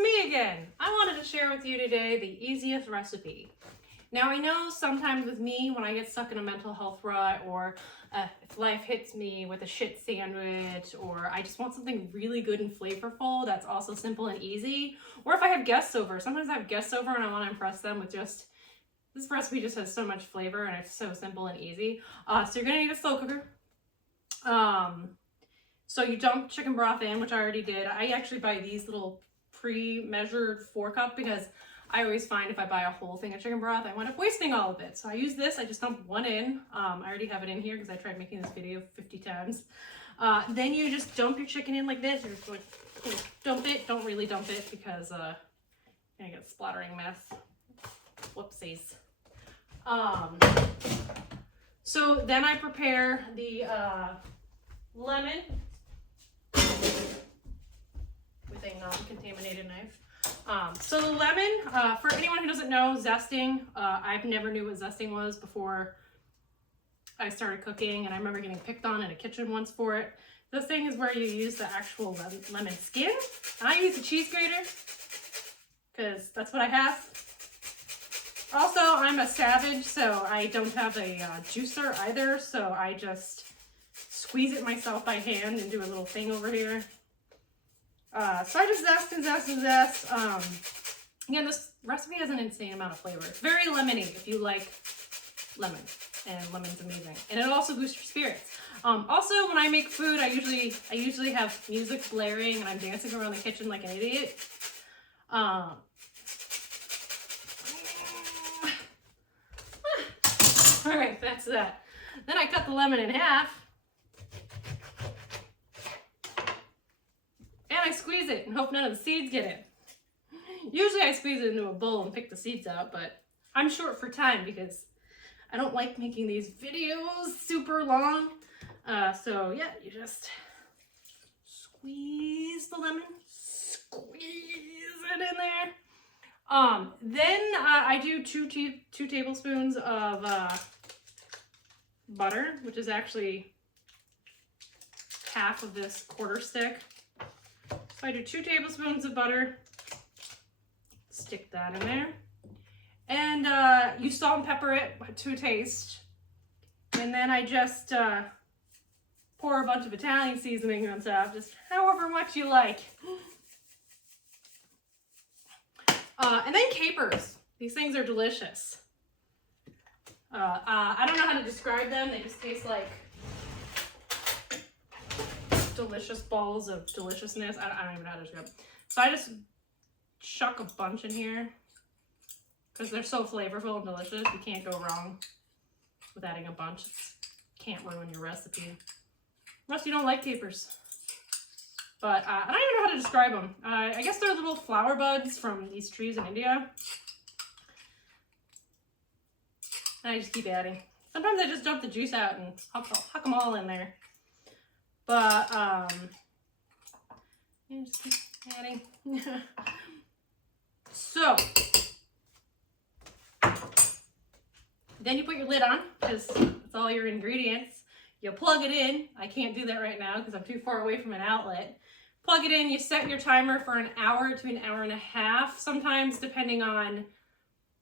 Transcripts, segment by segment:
me again. I wanted to share with you today the easiest recipe. Now I know sometimes with me, when I get stuck in a mental health rut, or if life hits me with a shit sandwich, or I just want something really good and flavorful that's also simple and easy, or if I have guests over, sometimes I have guests over and I want to impress them with just, this recipe just has so much flavor and it's so simple and easy. So you're gonna need a slow cooker. So you dump chicken broth in, which I already did. I actually buy these little pre-measured 4-cup because I always find if I buy a whole thing of chicken broth, I wind up wasting all of it. So I use this, I just dump one in. I already have it in here because I tried making this video 50 times. Then you just dump your chicken in like this. You're just like, dump it. Don't really dump it because you're gonna get a splattering mess. Whoopsies. So then I prepare the lemon with a non-contaminated knife. So the lemon, for anyone who doesn't know, zesting, I've never knew what zesting was before I started cooking, and I remember getting picked on in a kitchen once for it. Zesting is where you use the actual lemon skin. I use a cheese grater because that's what I have. Also, I'm a savage, so I don't have a juicer either, so I just squeeze it myself by hand and do a little thing over here. So I just zest and zest and zest. Again, this recipe has an insane amount of flavor. It's very lemony if you like lemon, and lemon's amazing. And it also boosts your spirits. Also, when I make food, I usually have music blaring and I'm dancing around the kitchen like an idiot. All right, that's that. Then I cut the lemon in half. And I squeeze it and hope none of the seeds get in. Usually I squeeze it into a bowl and pick the seeds out, but I'm short for time because I don't like making these videos super long. So yeah, you just squeeze the lemon, squeeze it in there. Then I do two tablespoons of butter, which is actually half of this quarter stick. So I do 2 tablespoons of butter, stick that in there, and you salt and pepper it to taste, and then I just pour a bunch of Italian seasoning on top, just however much you like. And then capers. These things are delicious. I don't know how to describe them. They just taste like delicious balls of deliciousness. I don't even know how to describe them. So I just chuck a bunch in here because they're so flavorful and delicious. You can't go wrong with adding a bunch. Can't ruin your recipe unless you don't like capers. But I don't even know how to describe them. I guess they're little flower buds from these trees in India. And I just keep adding. Sometimes I just dump the juice out and huck them all in there. But, yeah, just keep adding. So, then you put your lid on, because it's all your ingredients. You plug it in. I can't do that right now because I'm too far away from an outlet. Plug it in, you set your timer for an hour to an hour and a half, sometimes depending on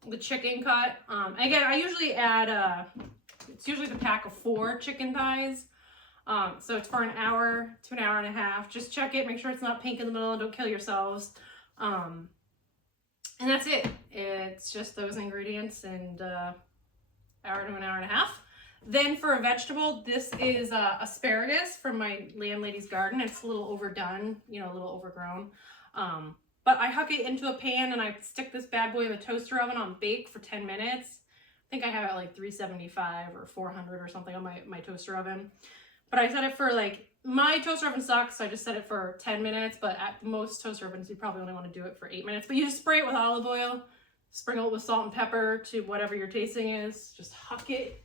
the chicken cut. Again, I usually add, it's usually the pack of 4 chicken thighs. So it's for an hour to an hour and a half. Just check it, make sure it's not pink in the middle, and don't kill yourselves. And that's it. It's just those ingredients and hour to an hour and a half. Then for a vegetable, this is asparagus from my landlady's garden. It's a little overdone, you know, a little overgrown. But I huck it into a pan and I stick this bad boy in the toaster oven on bake for 10 minutes. I think I have it at like 375 or 400 or something on my toaster oven. But I set it for like, my toaster oven sucks, so I just set it for 10 minutes. But at most toaster ovens, you probably only want to do it for 8 minutes. But you just spray it with olive oil, sprinkle it with salt and pepper to whatever your tasting is. Just huck it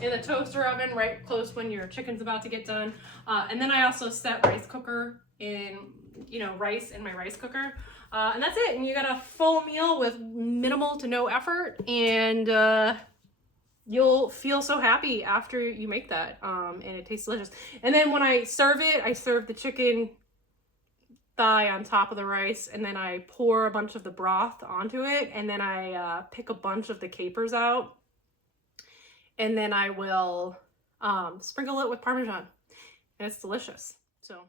in the toaster oven right close when your chicken's about to get done. And then I also set rice cooker in, you know, rice in my rice cooker. And that's it. And you got a full meal with minimal to no effort. And you'll feel so happy after you make that. And it tastes delicious. And then when I serve it, I serve the chicken thigh on top of the rice, and then I pour a bunch of the broth onto it, and then I pick a bunch of the capers out, and then I will sprinkle it with Parmesan, and it's delicious. So